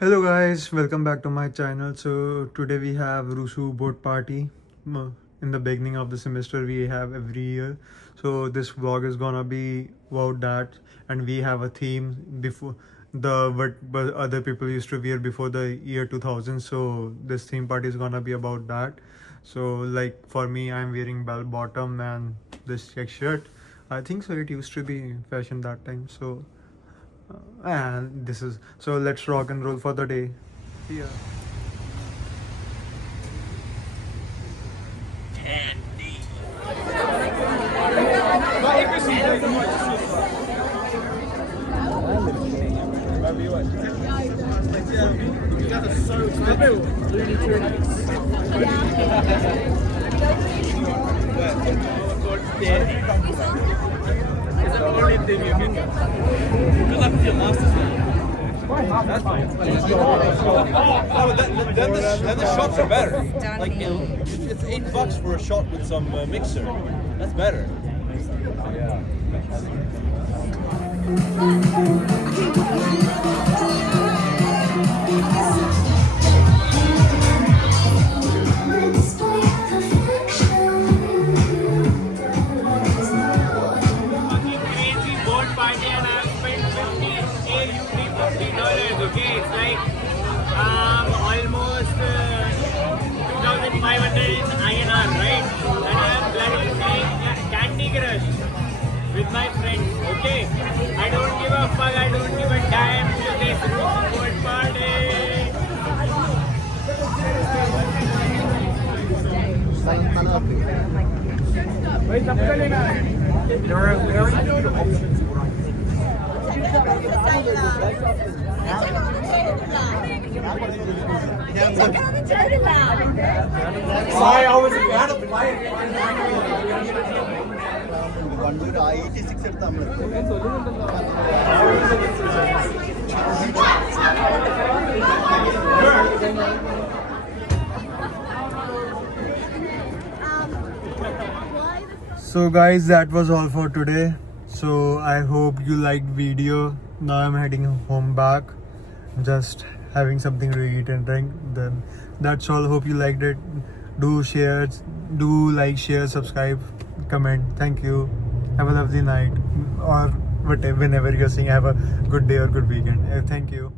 Hello guys, welcome back to my channel. So today we have RUSU board party. In the beginning of the semester we have every year. So this vlog is gonna be about that, and we have a theme before what other people used to wear before the year 2000. So this theme party is gonna be about that. So like for me, I'm wearing bell bottom and this check shirt. I think so. It used to be fashion that time. So and this is so let's rock and roll for the day. Yeah. It's the only thing you can get. Good luck with your masters. That's fine. Then the shots are better. Like it's $8 for a shot with some mixer. That's better. Okay, it's like almost 2,500 INR, right? And I'm planning playing Candy Crush with my friends. Okay, I don't give a fuck. I don't give a damn to this board party. There are very few options. So guys, that was all for today. So I hope you liked video. Now I'm heading home back, just having something to eat and drink. Then that's all. Hope you liked it. Do like, share, subscribe, comment. Thank you. Have a lovely night, or whatever, whenever you're saying. Have a good day or good weekend. Thank you.